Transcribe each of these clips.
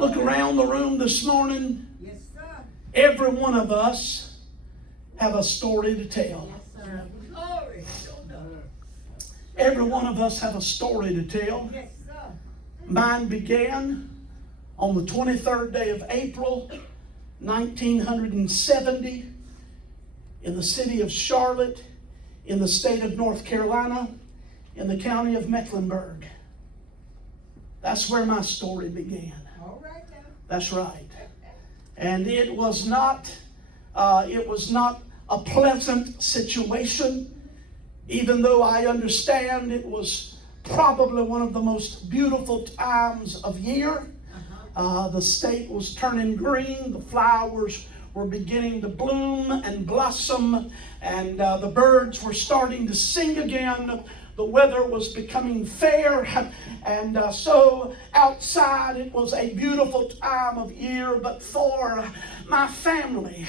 Look around the room this morning. Yes, sir. Every one of us have a story to tell. Yes, sir. Glory. Every one of us have a story to tell. Yes, sir. Mine began on the 23rd day of April, 1970, in the city of Charlotte, in the state of North Carolina, in the county of Mecklenburg. That's where my story began. All right now. That's right. And it was not a pleasant situation, even though I understand it was probably one of the most beautiful times of year. The state was turning green, the flowers were beginning to bloom and blossom, and the birds were starting to sing again. The weather was becoming fair, and so outside it was a beautiful time of year. But for my family,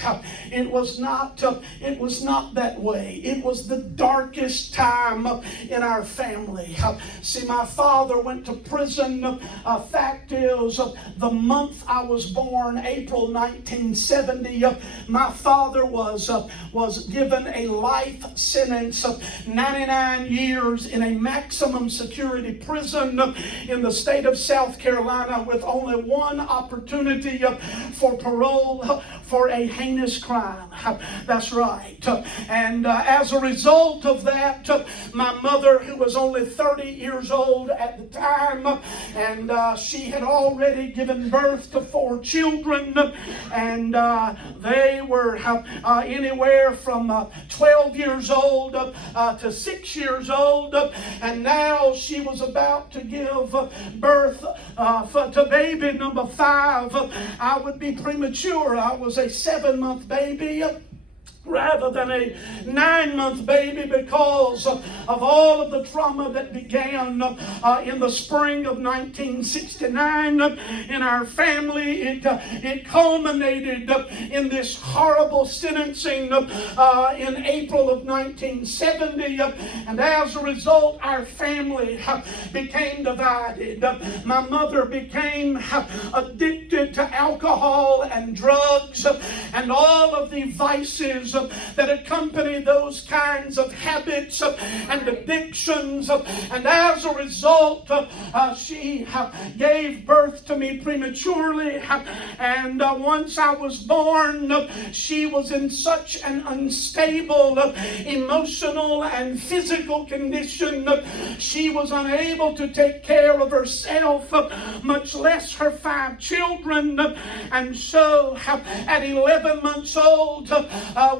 it was not that way. It was the darkest time in our family. See, my father went to prison. Fact is, the month I was born, April 1970, my father was given a life sentence of 99 years in a maximum security prison in the state of South Carolina, with only one opportunity for parole for a heinous crime. That's right. And as a result of that, my mother, who was only 30 years old at the time, and she had already given birth to 4 children, and they were anywhere from 12 years old to 6 years old, and now she was about to give birth to baby number 5. I would be premature. I was a 7-month baby rather than a 9-month baby, because of all of the trauma that began in the spring of 1969 in our family. It culminated in this horrible sentencing in April of 1970, and as a result our family became divided. My mother became addicted to alcohol and drugs and all of the vices that accompany those kinds of habits and addictions, and as a result she gave birth to me prematurely, and once I was born she was in such an unstable emotional and physical condition she was unable to take care of herself, much less her 5 children. And so at 11 months old,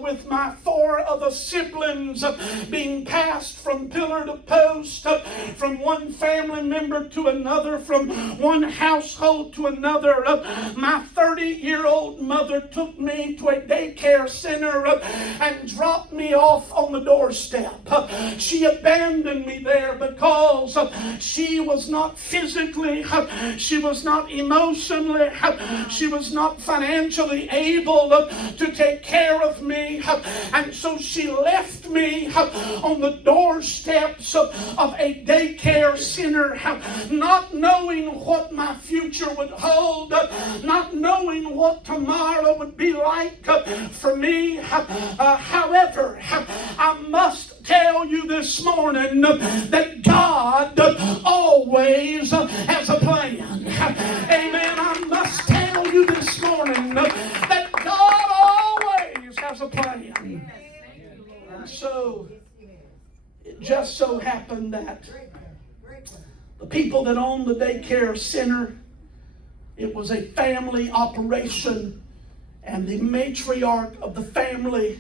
with my 4 other siblings being passed from pillar to post, from one family member to another, from one household to another, my 30-year-old mother took me to a daycare center and dropped me off on the doorstep. She abandoned me there because she was not physically, she was not emotionally, she was not financially able to take care of me. And so she left me on the doorsteps of a daycare center, not knowing what my future would hold, not knowing what tomorrow would be like for me. However, I must tell you this morning that God always has a plan. Amen. I must tell you this morning that God always has a plan. And so it just so happened that the people that owned the daycare center, it was a family operation, and the matriarch of the family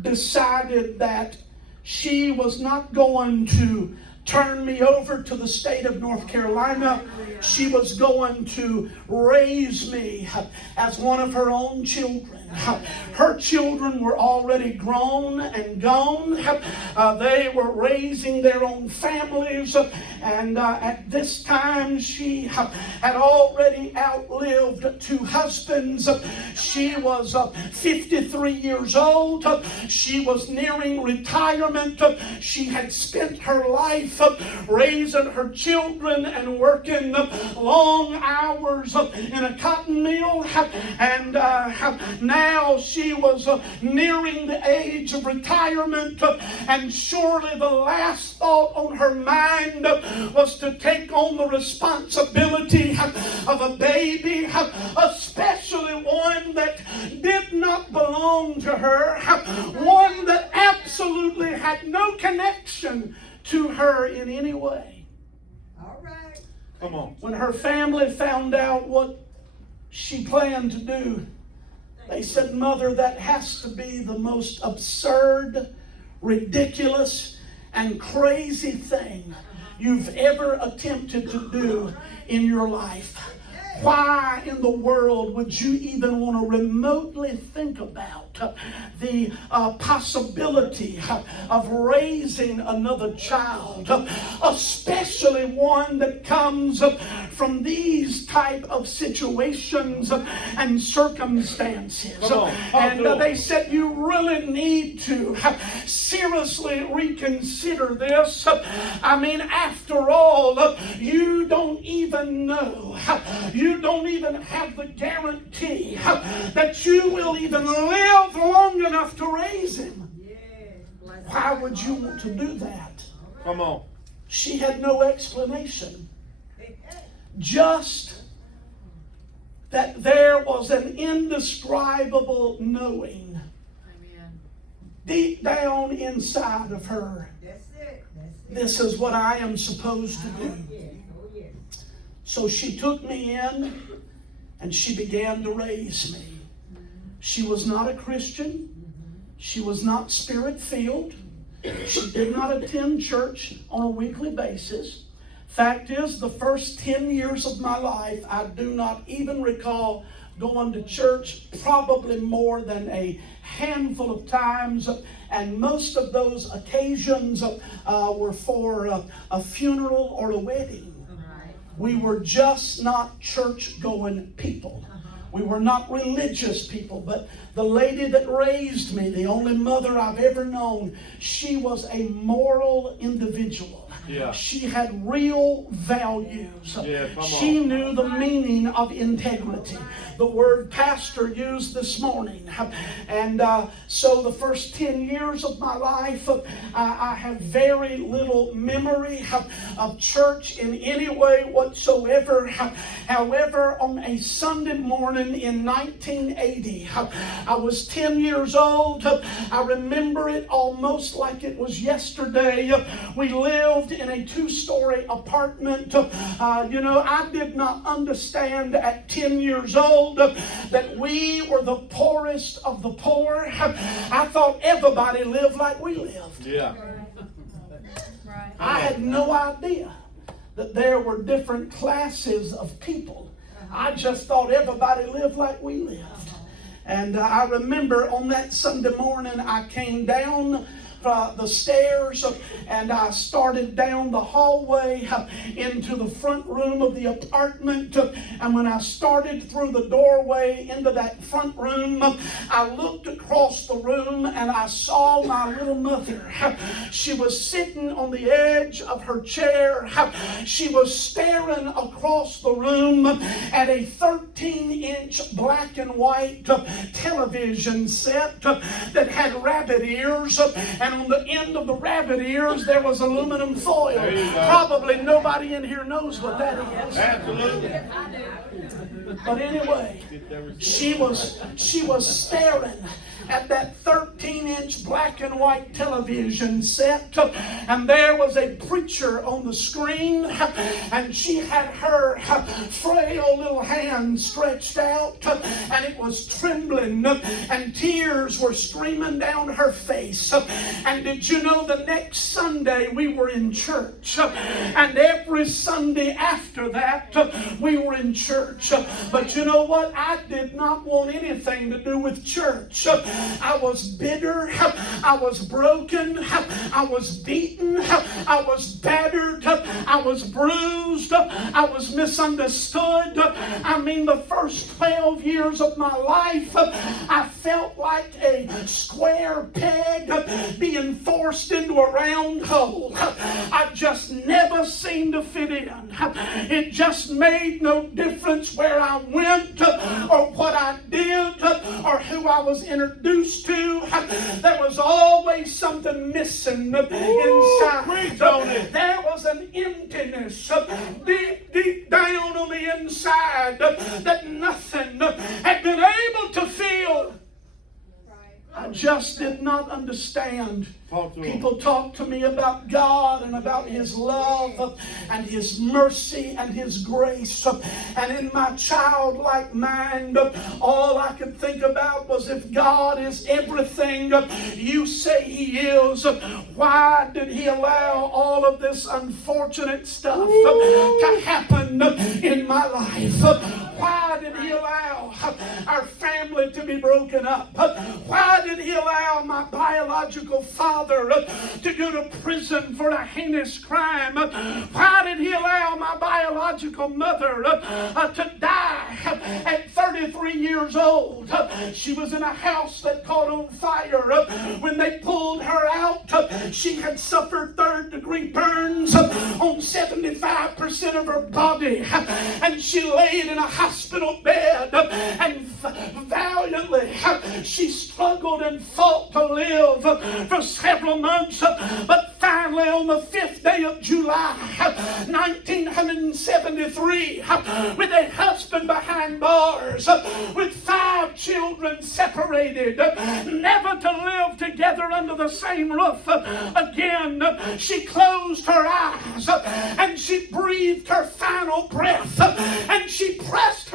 decided that she was not going to turn me over to the state of North Carolina. She was going to raise me as one of her own children. Her children were already grown and gone. They were raising their own families. And at this time, she had already outlived 2 husbands. She was 53 years old. She was nearing retirement. She had spent her life raising her children and working long hours in a cotton mill. And now she was nearing the age of retirement. And surely the last thought on her mind was to take on the responsibility of a baby, especially one that did not belong to her, one that absolutely had no connection to her in any way. All right. Come on. When her family found out what she planned to do, they said, "Mother, that has to be the most absurd, ridiculous, and crazy thing you've ever attempted to do in your life. Why in the world would you even want to remotely think about the possibility of raising another child, especially one that comes from these type of situations and circumstances?" And they said, "You really need to seriously reconsider this. I mean, after all, you don't even know. You don't even have the guarantee that you will even live long enough to raise him. Why would you want to do that?" Come on. She had no explanation. Just that there was an indescribable knowing deep down inside of her. That's it. This is what I am supposed to do. So she took me in and she began to raise me. She was not a Christian. She was not Spirit-filled. She did not attend church on a weekly basis. Fact is, the first 10 years of my life, I do not even recall going to church probably more than a handful of times, and most of those occasions were for a funeral or a wedding. We were just not church-going people. We were not religious people, but the lady that raised me, the only mother I've ever known, she was a moral individual. Yeah. She had real values. Yeah, come on. She knew the meaning of integrity. The word pastor used this morning. And so the first 10 years of my life, I have very little memory of church in any way whatsoever. However, on a Sunday morning in 1980, I was 10 years old. I remember it almost like it was yesterday. We lived in a 2-story apartment. I did not understand at 10 years old that we were the poorest of the poor. I thought everybody lived like we lived. Yeah. I had no idea that there were different classes of people. I just thought everybody lived like we lived. And I remember on that Sunday morning, I came down the stairs and I started down the hallway into the front room of the apartment. And when I started through the doorway into that front room, I looked across the room and I saw my little mother. She was sitting on the edge of her chair. She was staring across the room at a 13-inch black and white television set that had rabbit ears, and on the end of the rabbit ears there was aluminum foil. Probably nobody in here knows what that is. Absolutely. But anyway, she was staring at that 13-inch black and white television set, and there was a preacher on the screen, and she had her frail little hand stretched out, and it was trembling, and tears were streaming down her face. And did you know the next Sunday we were in church, and every Sunday after that we were in church. But you know what? I did not want anything to do with church. I was bitter, I was broken, I was beaten, I was battered, I was bruised, I was misunderstood. I mean, the first 12 years of my life, I felt like a square peg being forced into a round hole. I just never seemed to fit in. It just made no difference where I went or what I did or who I was introduced to. There was always something missing inside. There was an emptiness deep down on the inside that nothing had been able to fill. I just did not understand. People talk to me about God and about His love and His mercy and His grace. And in my childlike mind, all I could think about was, if God is everything you say He is, why did He allow all of this unfortunate stuff to happen in my life? Why did He allow our family to be broken up? Why did He allow my biological father to go to prison for a heinous crime? Why did He allow my biological mother to die at 33 years old? She was in a house that caught on fire. When they pulled her out, she had suffered third-degree burns on 75% of her body, and she laid in a hospital bed, and valiantly she struggled and fought to live for several months. But finally, on the 5th day of July 1973, with a husband behind bars, with 5 children separated, never to live together under the same roof again, she closed her eyes and she breathed her final breath, and she pressed